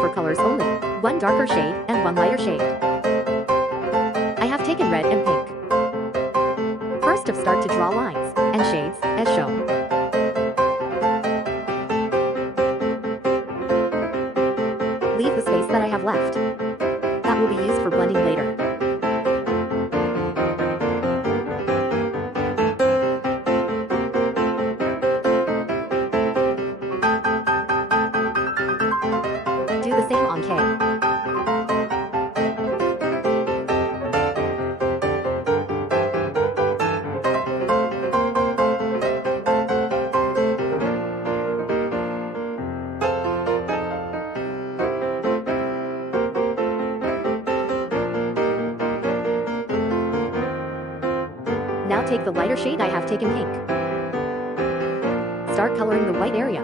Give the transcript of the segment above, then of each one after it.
for colors only. One darker shade and one lighter shade. I have taken red and pink. First start to draw lines and shades as shown. Leave the space that I have left. That will be used for blending later. Do the same on K. Now take the lighter shade I have taken pink. Start coloring the white area.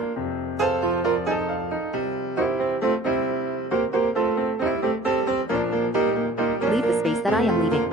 Leave the space that I am leaving.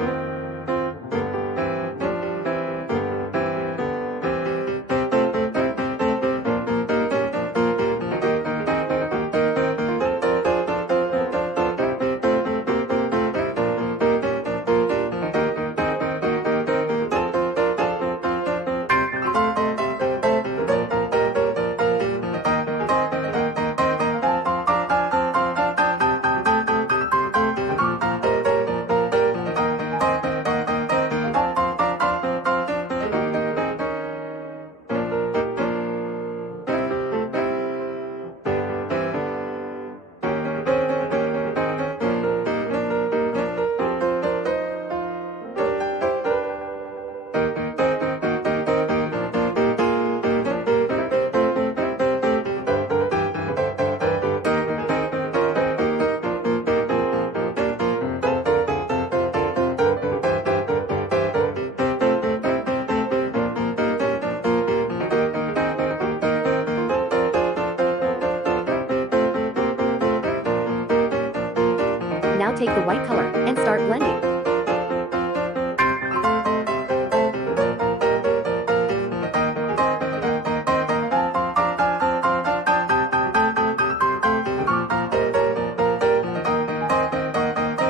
Now take the white color and start blending.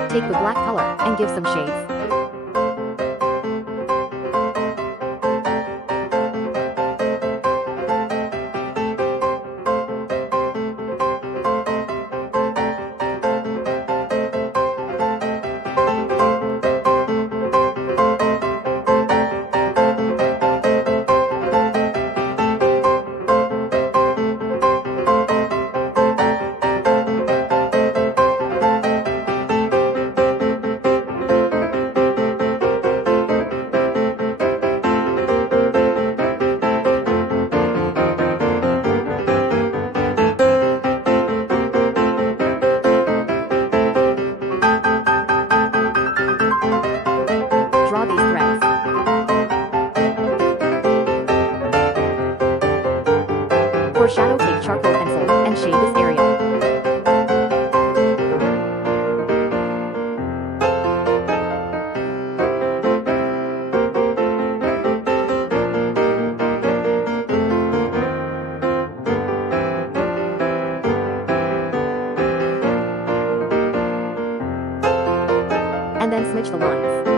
Take the black color and give some shades. Draw these threads. For shadow, take charcoal pencil and shade this area. And then smudge the lines.